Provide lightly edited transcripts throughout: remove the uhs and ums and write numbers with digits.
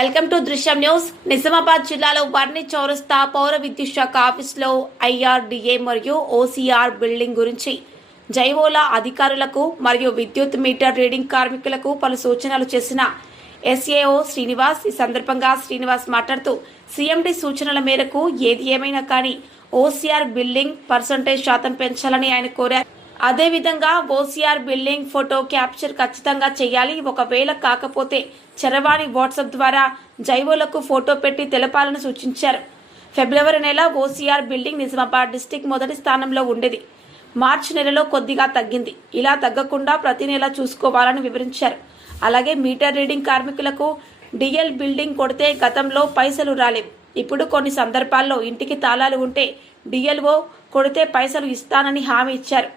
Welcome to దృశ్యం news. Nizamabad జిల్లాలో వర్ణి చౌరస్తా పౌర విద్యుత్ శాఖ ఆఫీసులో ఐఆర్డీఏ మరియు ఓసీఆర్ బిల్డింగ్ గురించి జైవోల అధికారులకు మరియు విద్యుత్ మీటర్ రీడింగ్ కార్మికులకు పలు సూచనలు చేసిన ఎస్ఏఓ శ్రీనివాస్. ఈ సందర్భంగా శ్రీనివాస్ మాట్లాడుతూ సీఎండీ సూచనల మేరకు ఏది ఏమైనా కానీ ఓసీఆర్ బిల్డింగ్ % పెంచాలని ఆయన కోరారు. అదేవిధంగా ఓసీఆర్ బిల్డింగ్ ఫోటో క్యాప్చర్ ఖచ్చితంగా చేయాలి. ఒకవేళ కాకపోతే చరవాణి వాట్సాప్ ద్వారా జైవోలకు ఫోటో పెట్టి తెలపాలని సూచించారు. ఫిబ్రవరి నెల ఓసీఆర్ బిల్డింగ్ నిజామాబాద్ డిస్టిక్ మొదటి స్థానంలో ఉండేది. మార్చి నెలలో కొద్దిగా తగ్గింది. ఇలా తగ్గకుండా ప్రతి నెల చూసుకోవాలని వివరించారు. అలాగే మీటర్ రీడింగ్ కార్మికులకు డిఎల్ బిల్డింగ్ కొడితే గతంలో పైసలు రాలేవు. ఇప్పుడు కొన్ని సందర్భాల్లో ఇంటికి తాళాలు ఉంటే డిఎల్ఓ కొడితే పైసలు ఇస్తానని హామీ ఇచ్చారు.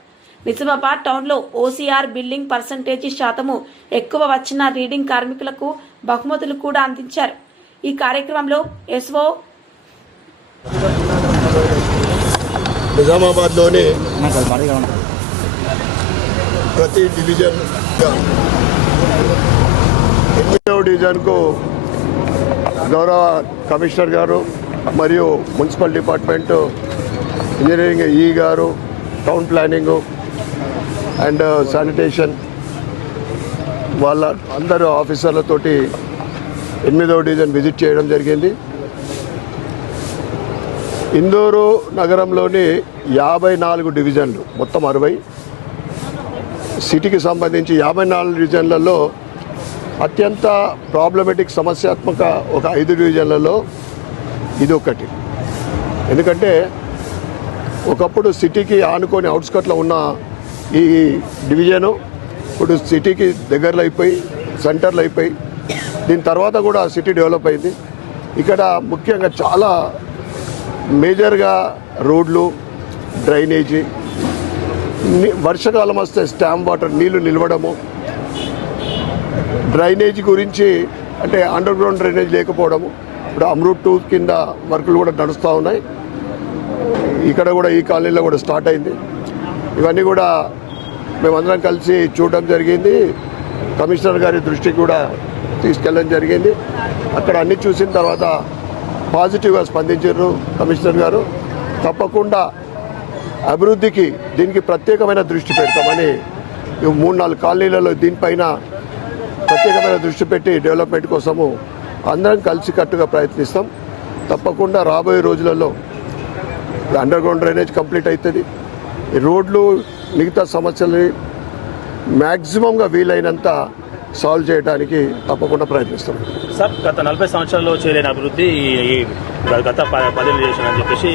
నిజామాబాద్ టౌన్లో ఓసీఆర్ బిల్డింగ్ % ఎక్కువ వచ్చిన రీడింగ్ కార్మికులకు బహుమతులు కూడా అందించారు. ఈ కార్యక్రమంలో ఎస్ఓ నిజామాబాద్లోని ప్రతి డివిజన్ 8వ డివిజన్కు గౌరవ కమిషనర్ గారు మరియు మున్సిపల్ డిపార్ట్మెంటు, ఇంజనీరింగ్ ఈ గారు, టౌన్ ప్లానింగు అండ్ శానిటేషన్ వాళ్ళ అందరూ ఆఫీసర్లతోటి 8వ డివిజన్ విజిట్ చేయడం జరిగింది. ఇందూరు నగరంలోని 54 డివిజన్లు, మొత్తం 60. సిటీకి సంబంధించి 54 డివిజన్లలో అత్యంత ప్రాబ్లమేటిక్ సమస్యాత్మక ఒక 5 డివిజన్లలో ఇది ఒకటి. ఎందుకంటే ఒకప్పుడు సిటీకి ఆనుకొని అవుట్స్కట్లో ఉన్న ఈ డివిజను ఇప్పుడు సిటీకి దగ్గరలో అయిపోయి సెంటర్లో అయిపోయి దీని తర్వాత కూడా సిటీ డెవలప్ అయింది. ఇక్కడ ముఖ్యంగా చాలా మేజర్గా రోడ్లు, డ్రైనేజీ, వర్షాకాలం వస్తే స్టామ్ వాటర్ నీళ్లు నిలవడము, డ్రైనేజీ గురించి అంటే అండర్ గ్రౌండ్ డ్రైనేజ్ లేకపోవడము. ఇప్పుడు అమృత్ 2 కింద వర్కులు కూడా నడుస్తూ ఉన్నాయి. ఇక్కడ కూడా ఈ కాలనీలో కూడా స్టార్ట్ అయింది. ఇవన్నీ కూడా మేమందరం కలిసి చూడడం జరిగింది. కమిషనర్ గారి దృష్టికి కూడా తీసుకెళ్ళడం జరిగింది. అక్కడ అన్ని చూసిన తర్వాత పాజిటివ్గా స్పందించారు కమిషనర్ గారు. తప్పకుండా అభివృద్ధికి దీనికి ప్రత్యేకమైన దృష్టి పెడతామని 3-4 కాలనీలలో దీనిపైన ప్రత్యేకమైన దృష్టి పెట్టి డెవలప్మెంట్ కోసము అందరం కలిసికట్టుగా ప్రయత్నిస్తాం. తప్పకుండా రాబోయే రోజులలో అండర్ గ్రౌండ్ డ్రైనేజ్ కంప్లీట్ అవుతుంది. ఈ రోడ్లు, మిగతా సమస్యల్ని మ్యాక్సిమంగా వీలైనంత సాల్వ్ చేయడానికి తప్పకుండా ప్రయత్నిస్తాం. సార్, గత 40 సంవత్సరాల్లో చేయలేని అభివృద్ధి గత 10 ఏళ్ళు చేశానని చెప్పేసి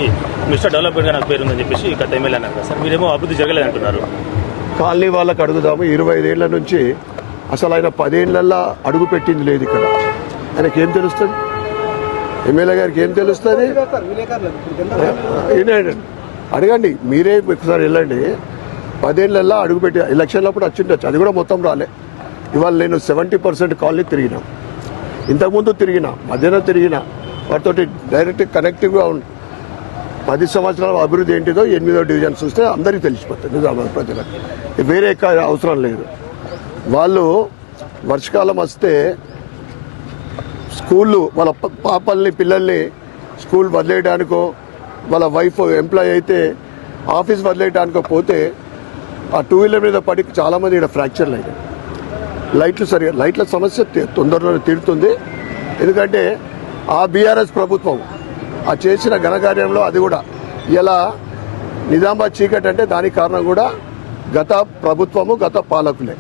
మిస్టర్ డెవలప్మెంట్గా నాకు పేరుందని చెప్పేసి గత ఎమ్మెల్యే అన్నారు సార్. మీరేమో అభివృద్ధి జరగలేదంటున్నారు. కాలనీ వాళ్ళకి అడుగుదాము. 25 ఏళ్ల నుంచి అసలు ఆయన 10 ఏళ్లలో అడుగు పెట్టింది లేదు ఇక్కడ. ఆయనకి ఏం తెలుస్తుంది? ఎమ్మెల్యే గారికి ఏం తెలుస్తుంది? అడగండి, మీరే ఒకసారి వెళ్ళండి. 10 ఏళ్ళల్లో అడుగుపెట్టి ఎలక్షన్లప్పుడు వచ్చిండొచ్చు, అది కూడా మొత్తం రాలే. ఇవాళ నేను 70% కాలనీ తిరిగినా, ఇంతకుముందు తిరిగినా, మధ్యాహ్నం తిరిగినా, వాటితోటి డైరెక్ట్ కనెక్టివ్గా 10 సంవత్సరాల అభివృద్ధి ఏంటిదో 8వ డివిజన్ చూస్తే అందరికీ తెలిసిపోతుంది. నిజామాబాద్ ప్రజలకు వేరే అవసరం లేదు. వాళ్ళు వర్షాకాలం వస్తే స్కూళ్ళు వాళ్ళ పాపల్ని, పిల్లల్ని స్కూల్ వదిలేయడానికో, వాళ్ళ వైఫ్ ఎంప్లాయ్ అయితే ఆఫీస్ వదిలేయడానికో పోతే ఆ 2 వీలర్ మీద పడి చాలామంది ఇక్కడ ఫ్రాక్చర్లు అయినాయి. లైట్ల సమస్య తొందరలోనే తీరుతుంది. ఎందుకంటే ఆ బీఆర్ఎస్ ప్రభుత్వం ఆ చేసిన ఘనకార్యంలో అది కూడా ఇలా నిజామాబాద్ చీకటి అంటే దానికి కారణం కూడా గత ప్రభుత్వము, గత పాలకులే.